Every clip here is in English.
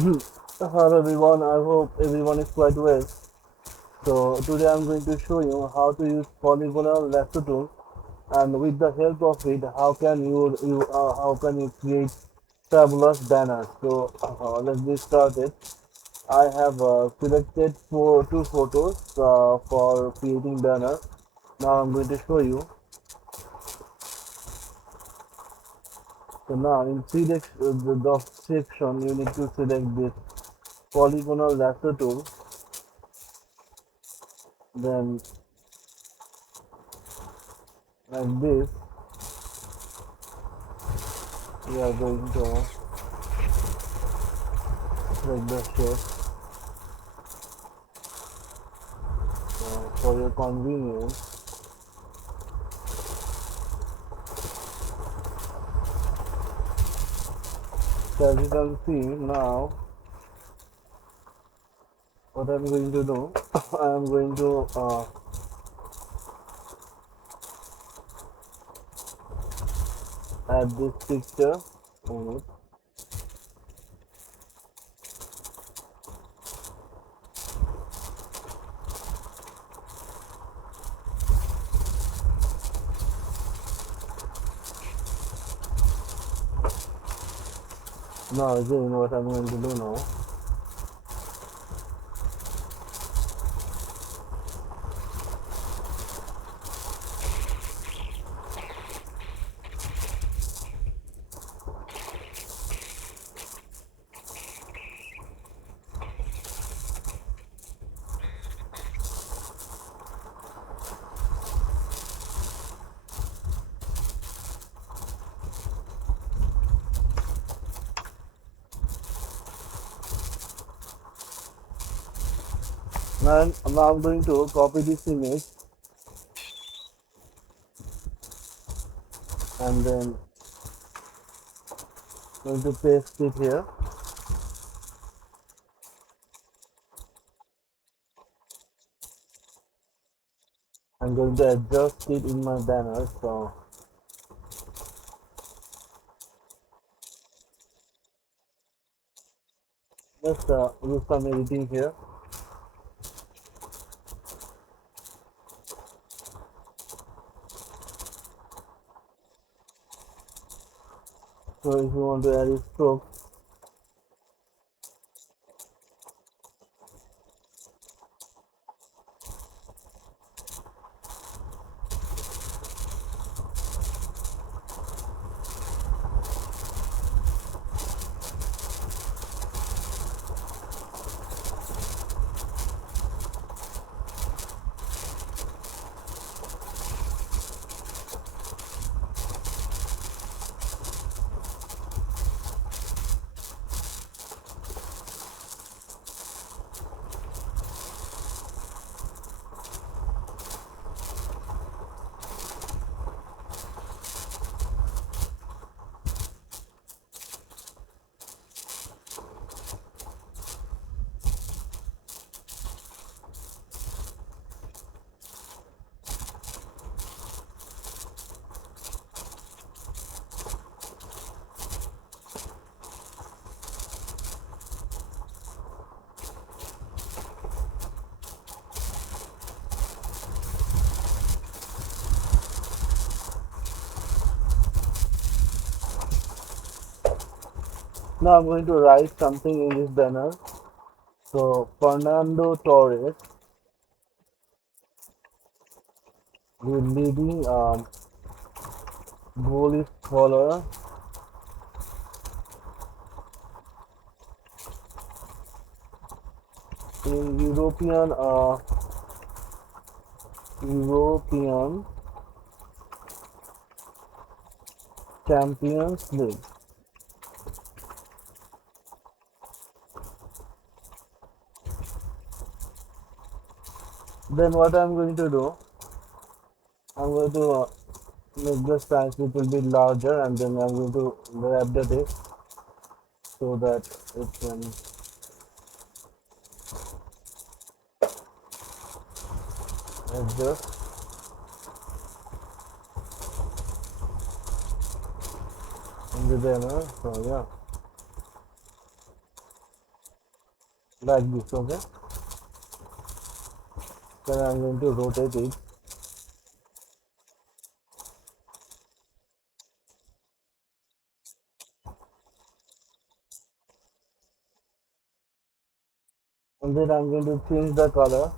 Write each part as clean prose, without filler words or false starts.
Hello everyone, I hope everyone is quite well. So today I'm going to show you how to use polygonal lasso tool, and with the help of it how can you create fabulous banners. So let's get started. I have selected two photos for creating banner. Now I'm going to show you. So now in select the section you need to select this polygonal lasso tool. Then like this we are going to like the shape for your convenience. So as you can see now, what I'm going to do, I'm going to add this picture on it. Now again, what I'm going to do now, now I'm going to copy this image and then going to paste it here. I'm going to adjust it in my banner. So let's do some editing here. So if you want to add a stroke, now I'm going to write something in this banner. So Fernando Torres, the leading goalie scholar in European Champions League. Then what I'm going to do, I'm going to make the size a little bit larger, and then I'm going to grab the text so that it can adjust in the banner. So yeah. like this. Okay, then I'm going to rotate it, and then I'm going to change the color.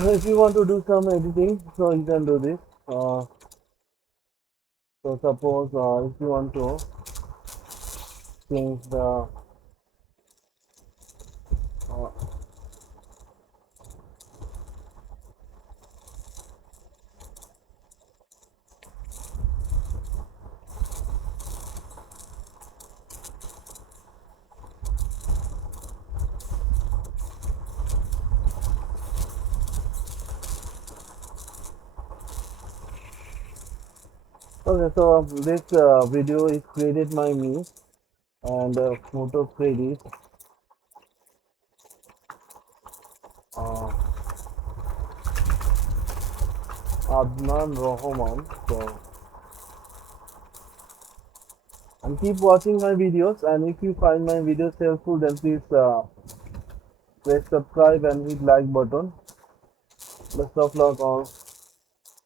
If you want to do some editing, so you can do this. So suppose if you want to change the uh, okay, so this video is created by me and photo credit uh, Adnan Rohman. So and keep watching my videos, and if you find my videos helpful, then please press subscribe and hit like button. Best of luck all.